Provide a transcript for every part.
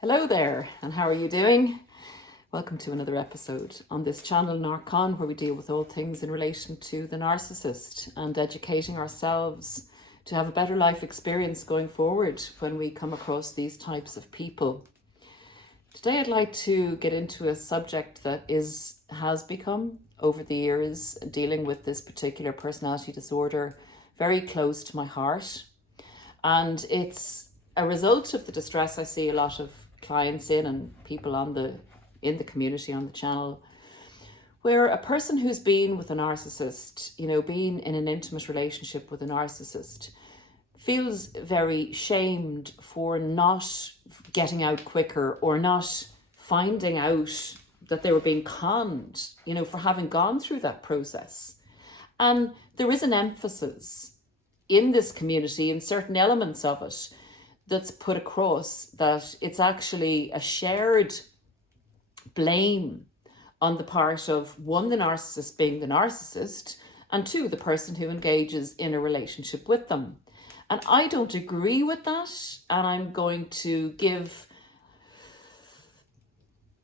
Hello there, and how are you doing? Welcome to another episode on this channel, Narc Con, where we deal with all things in relation to the narcissist and educating ourselves to have a better life experience going forward when we come across these types of people. Today I'd like to get into a subject that has become, over the years, dealing with this particular personality disorder, very close to my heart. And it's a result of the distress I see a lot of clients in and people in the community on the channel, where a person who's been with a narcissist, been in an intimate relationship with a narcissist, feels very shamed for not getting out quicker or not finding out that they were being conned, for having gone through that process. And there is an emphasis in this community, in certain elements of it, that's put across that it's actually a shared blame on the part of, one, the narcissist being the narcissist, and two, the person who engages in a relationship with them. And I don't agree with that, and I'm going to give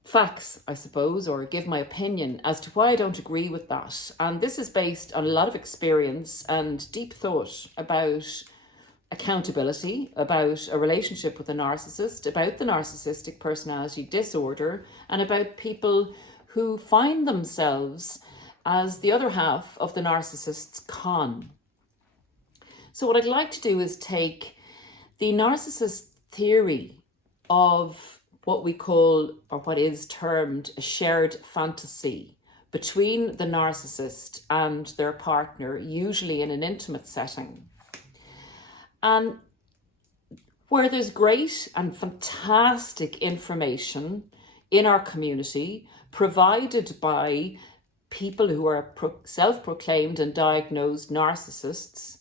facts, I suppose, or give my opinion as to why I don't agree with that. And this is based on a lot of experience and deep thought about accountability, about a relationship with a narcissist, about the narcissistic personality disorder, and about people who find themselves as the other half of the narcissist's con. So what I'd like to do is take the narcissist theory of what we call, or what is termed, a shared fantasy between the narcissist and their partner, usually in an intimate setting. And where there's great and fantastic information in our community provided by people who are self-proclaimed and diagnosed narcissists,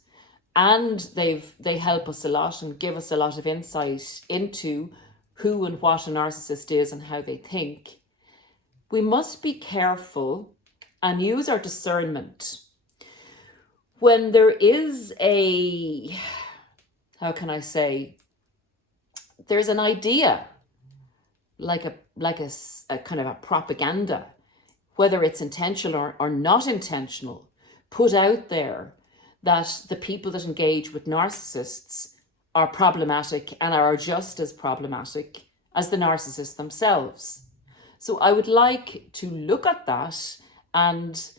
and they help us a lot and give us a lot of insight into who and what a narcissist is and how they think, we must be careful and use our discernment when there is there's an idea, like a kind of a propaganda, whether it's intentional or not intentional, put out there that the people that engage with narcissists are problematic and are just as problematic as the narcissists themselves. So I would like to look at that and,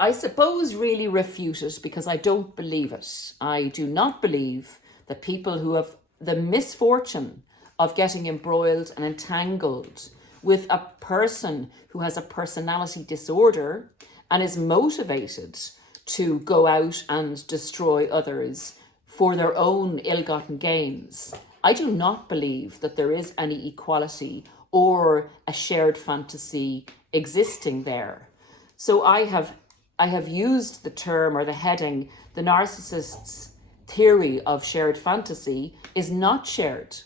I suppose, really refute it, because I don't believe it. I do not believe that people who have the misfortune of getting embroiled and entangled with a person who has a personality disorder and is motivated to go out and destroy others for their own ill-gotten gains, I do not believe that there is any equality or a shared fantasy existing there. So I have used the term, or the heading, the narcissist's theory of shared fantasy is not shared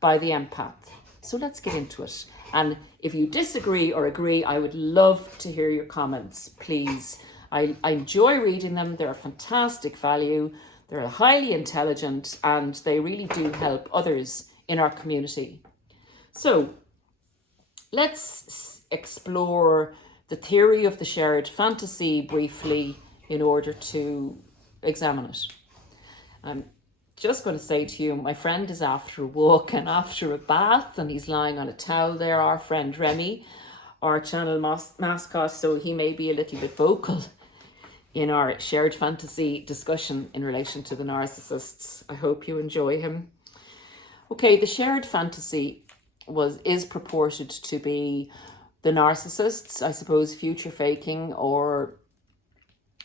by the empath. So let's get into it. And if you disagree or agree, I would love to hear your comments, please. I enjoy reading them. They're a fantastic value. They're highly intelligent, and they really do help others in our community. So let's explore the theory of the shared fantasy briefly in order to examine it. I'm just going to say to you, my friend is after a walk and after a bath, and he's lying on a towel there, our friend Remy, our channel mascot, so he may be a little bit vocal in our shared fantasy discussion in relation to the narcissists. I hope you enjoy him. Okay, the shared fantasy is purported to be the narcissists, I suppose, future faking or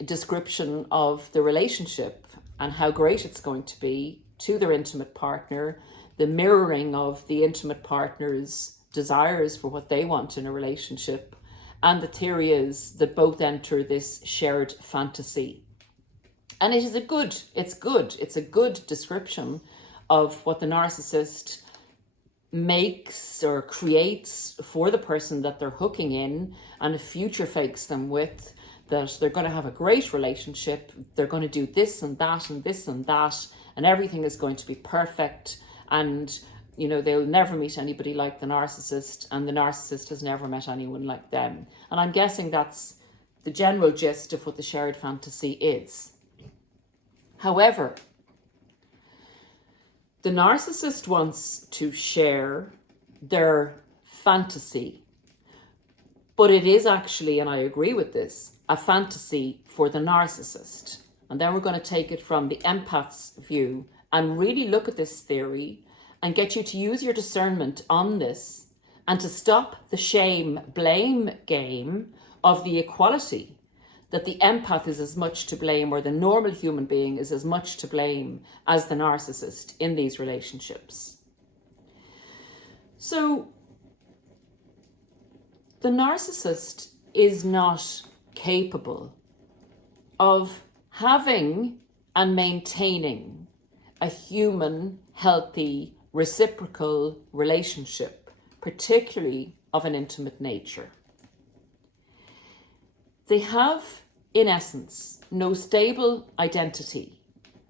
description of the relationship and how great it's going to be to their intimate partner, the mirroring of the intimate partner's desires for what they want in a relationship. And the theory is that both enter this shared fantasy. And it's a good description of what the narcissist makes or creates for the person that they're hooking in and future fakes them with, that they're going to have a great relationship, they're going to do this and that and this and that, and everything is going to be perfect, and You know, they'll never meet anybody like the narcissist, and the narcissist has never met anyone like them. And I'm guessing that's the general gist of what the shared fantasy is. However, the narcissist wants to share their fantasy, but it is actually, and I agree with this, a fantasy for the narcissist. And then we're going to take it from the empath's view and really look at this theory and get you to use your discernment on this and to stop the shame-blame game of the equality, that the empath is as much to blame, or the normal human being is as much to blame as the narcissist in these relationships. So the narcissist is not capable of having and maintaining a human, healthy, reciprocal relationship, particularly of an intimate nature. They have, in essence, no stable identity.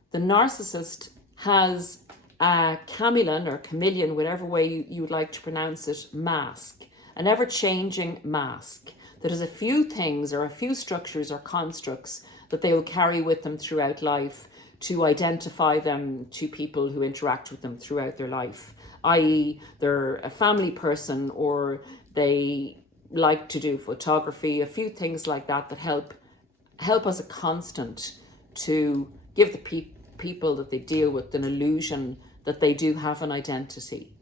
The narcissist has a chameleon or chameleon, whatever way you would like to pronounce it, mask, an ever-changing mask that has a few things or a few structures or constructs that they will carry with them throughout life to identify them to people who interact with them throughout their life, i.e. they're a family person, or they like to do photography, a few things like that that help as a constant to give the people that they deal with an illusion that they do have an identity.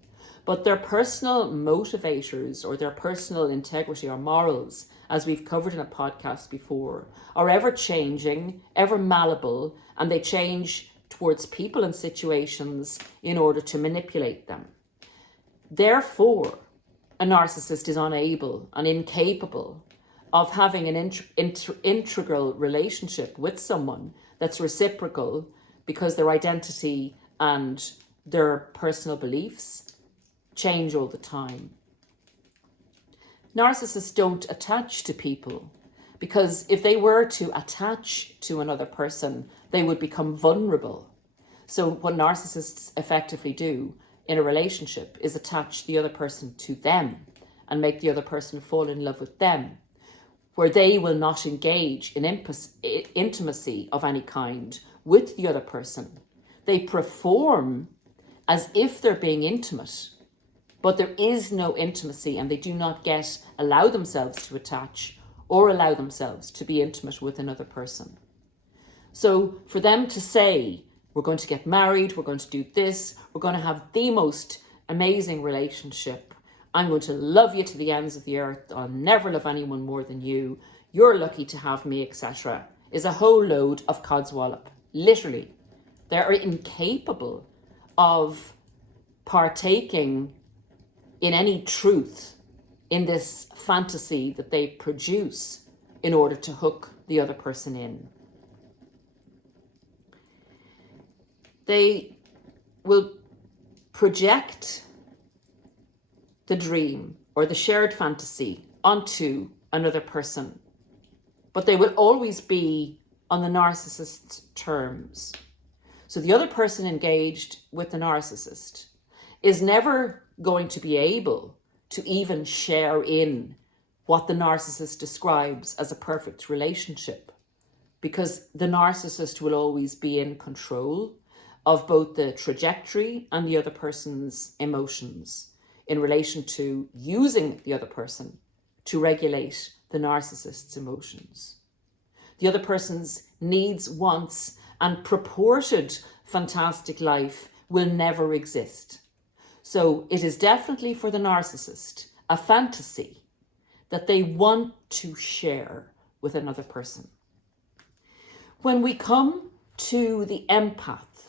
But their personal motivators or their personal integrity or morals, as we've covered in a podcast before, are ever changing, ever malleable, and they change towards people and situations in order to manipulate them. Therefore, a narcissist is unable and incapable of having an integral relationship with someone that's reciprocal, because their identity and their personal beliefs change all the time. Narcissists don't attach to people, because if they were to attach to another person, they would become vulnerable. So what narcissists effectively do in a relationship is attach the other person to them and make the other person fall in love with them, where they will not engage in intimacy of any kind with the other person. They perform as if they're being intimate, but there is no intimacy, and they do not allow themselves to attach or allow themselves to be intimate with another person. So for them to say, we're going to get married, we're going to do this, we're going to have the most amazing relationship, I'm going to love you to the ends of the earth, I'll never love anyone more than you, you're lucky to have me, etc., is a whole load of codswallop. Literally. They're incapable of partaking in any truth in this fantasy that they produce in order to hook the other person in. They will project the dream or the shared fantasy onto another person, but they will always be on the narcissist's terms. So the other person engaged with the narcissist is never going to be able to even share in what the narcissist describes as a perfect relationship, because the narcissist will always be in control of both the trajectory and the other person's emotions in relation to using the other person to regulate the narcissist's emotions. The other person's needs, wants, and purported fantastic life will never exist. So it is definitely for the narcissist a fantasy that they want to share with another person. When we come to the empath,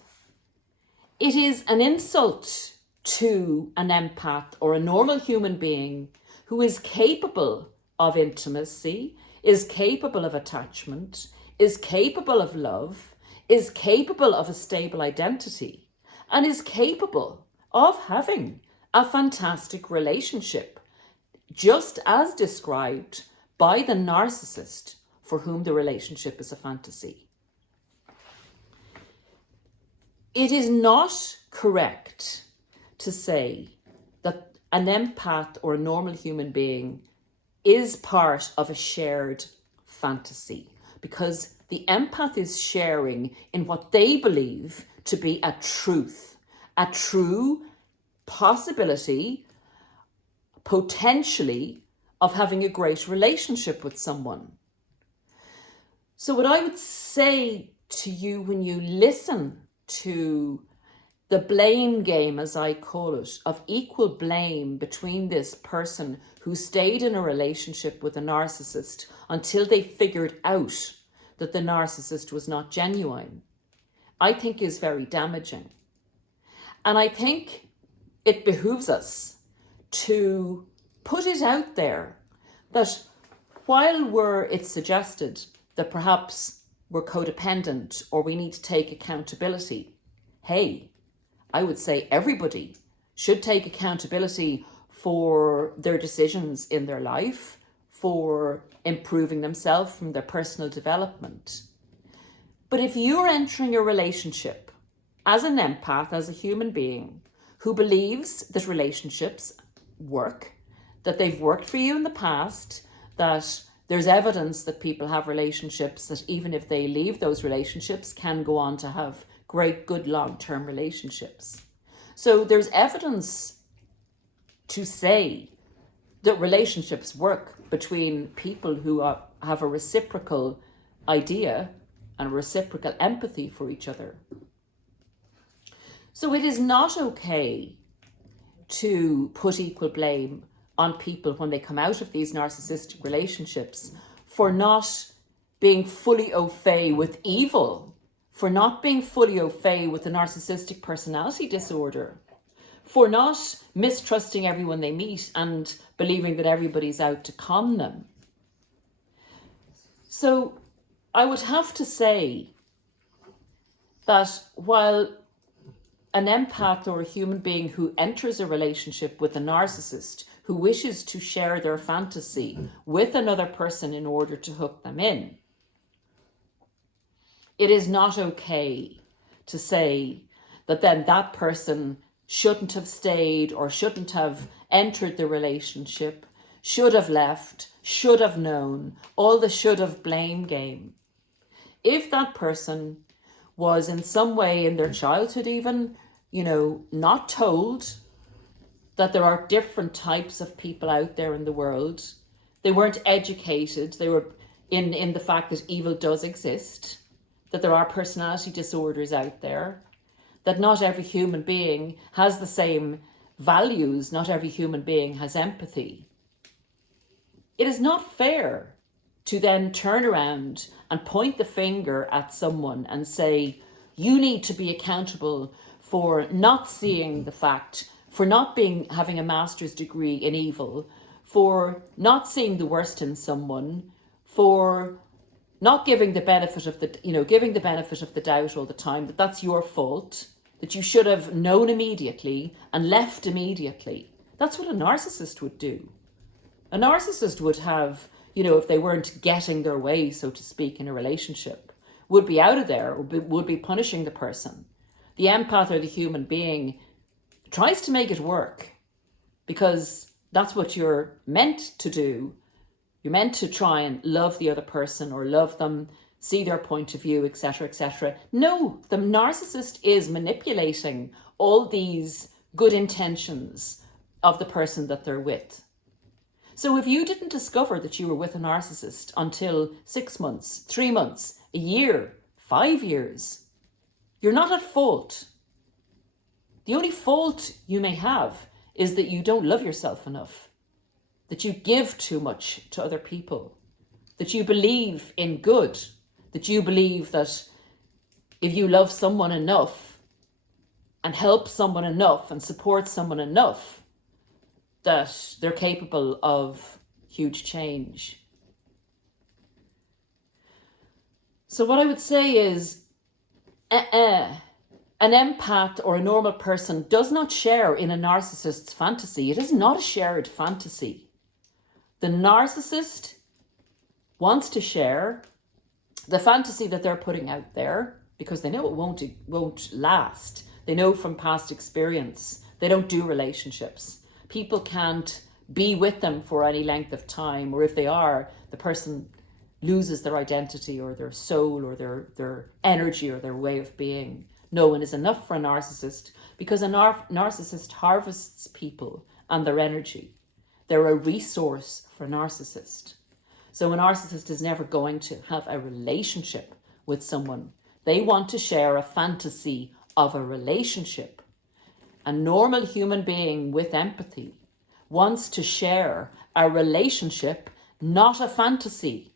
it is an insult to an empath or a normal human being who is capable of intimacy, is capable of attachment, is capable of love, is capable of a stable identity, and is capable of having a fantastic relationship, just as described by the narcissist for whom the relationship is a fantasy. It is not correct to say that an empath or a normal human being is part of a shared fantasy, because the empath is sharing in what they believe to be a truth, a true possibility, potentially, of having a great relationship with someone. So what I would say to you when you listen to the blame game, as I call it, of equal blame between this person who stayed in a relationship with a narcissist until they figured out that the narcissist was not genuine, I think is very damaging. And I think it behooves us to put it out there that while it's suggested that perhaps we're codependent or we need to take accountability, hey, I would say everybody should take accountability for their decisions in their life, for improving themselves from their personal development. But if you're entering a relationship as an empath, as a human being who believes that relationships work, that they've worked for you in the past, that there's evidence that people have relationships that even if they leave those relationships can go on to have great, good, long-term relationships. So there's evidence to say that relationships work between people who have a reciprocal idea and a reciprocal empathy for each other. So it is not okay to put equal blame on people when they come out of these narcissistic relationships for not being fully au fait with evil, for not being fully au fait with the narcissistic personality disorder, for not mistrusting everyone they meet and believing that everybody's out to con them. So I would have to say that while an empath or a human being who enters a relationship with a narcissist who wishes to share their fantasy with another person in order to hook them in, it is not okay to say that then that person shouldn't have stayed or shouldn't have entered the relationship, should have left, should have known, all the should have blame game. If that person was in some way in their childhood even, not told that there are different types of people out there in the world, they weren't educated, they were in the fact that evil does exist, that there are personality disorders out there, that not every human being has the same values, not every human being has empathy. It is not fair to then turn around and point the finger at someone and say, you need to be accountable for not seeing the fact, for not having a master's degree in evil, for not seeing the worst in someone, for not giving the benefit of the doubt all the time, that that's your fault, that you should have known immediately and left immediately. That's what a narcissist would do. A narcissist would have, if they weren't getting their way, so to speak, in a relationship, would be out of there, or would be punishing the person. The empath or the human being tries to make it work because that's what you're meant to do. You're meant to try and love the other person or love them, see their point of view, etc., etc. No, the narcissist is manipulating all these good intentions of the person that they're with. So if you didn't discover that you were with a narcissist until 6 months, 3 months, a year, 5 years, you're not at fault. The only fault you may have is that you don't love yourself enough, that you give too much to other people, that you believe in good, that you believe that if you love someone enough and help someone enough and support someone enough, that they're capable of huge change. So what I would say is, an empath or a normal person does not share in a narcissist's fantasy. It is not a shared fantasy. The narcissist wants to share the fantasy that they're putting out there because they know it won't last. They know from past experience They don't do relationships. People can't be with them for any length of time, or if they are, the person loses their identity or their soul or their energy or their way of being. No one is enough for a narcissist, because a narcissist harvests people and their energy. They're a resource for a narcissist. So a narcissist is never going to have a relationship with someone. They want to share a fantasy of a relationship. A normal human being with empathy wants to share a relationship, not a fantasy.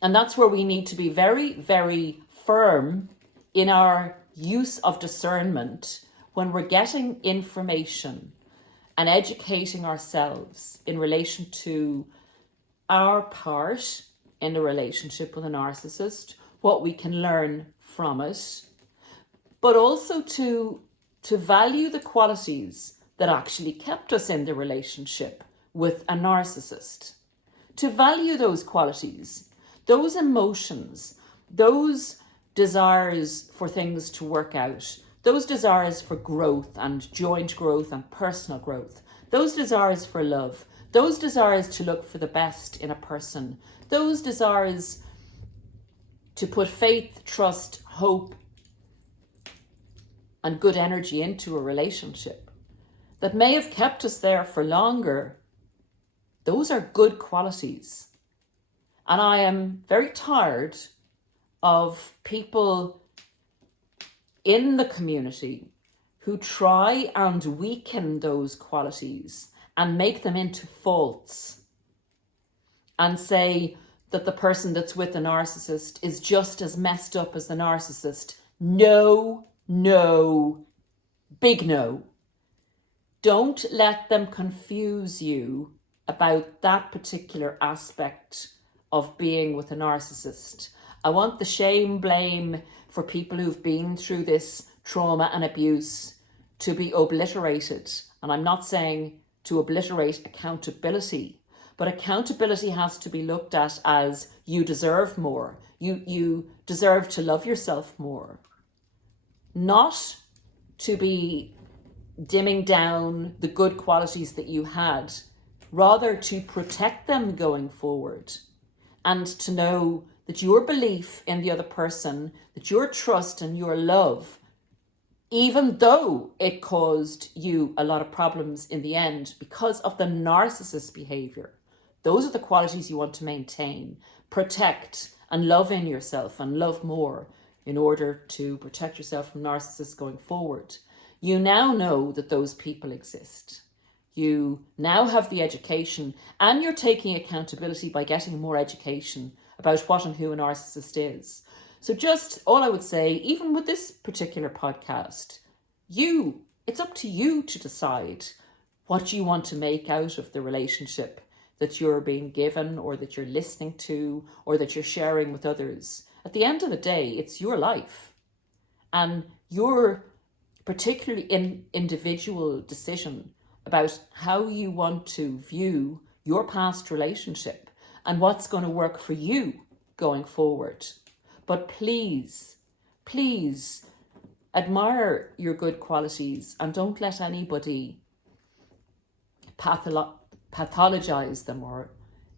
And that's where we need to be very, very firm in our use of discernment when we're getting information and educating ourselves in relation to our part in a relationship with a narcissist, what we can learn from it, but also to value the qualities that actually kept us in the relationship with a narcissist. To value those qualities, those emotions, those desires for things to work out, those desires for growth and joint growth and personal growth, those desires for love, those desires to look for the best in a person, those desires to put faith, trust, hope, and good energy into a relationship that may have kept us there for longer, those are good qualities. And I am very tired of people in the community who try and weaken those qualities and make them into faults and say that the person that's with the narcissist is just as messed up as the narcissist. No, no, big no. Don't let them confuse you about that particular aspect of being with a narcissist. I want the shame, blame for people who've been through this trauma and abuse to be obliterated. And I'm not saying to obliterate accountability, but accountability has to be looked at as you deserve more. You deserve to love yourself more. Not to be dimming down the good qualities that you had, rather to protect them going forward, and to know that your belief in the other person, that your trust and your love, even though it caused you a lot of problems in the end because of the narcissist behavior, those are the qualities you want to maintain, protect, and love in yourself and love more in order to protect yourself from narcissists going forward. You now know that those people exist. You now have the education, and you're taking accountability by getting more education about what and who a narcissist is. So just all I would say, even with this particular podcast, it's up to you to decide what you want to make out of the relationship that you're being given or that you're listening to or that you're sharing with others. At the end of the day, it's your life and your particularly individual decision about how you want to view your past relationship and what's going to work for you going forward. But please, please admire your good qualities and don't let anybody pathologize them or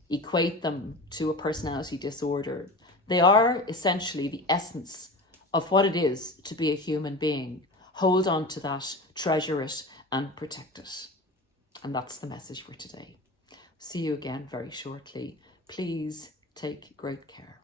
equate them to a personality disorder. They are essentially the essence of what it is to be a human being. Hold on to that, treasure it, and protect it. And that's the message for today. See you again very shortly. Please take great care.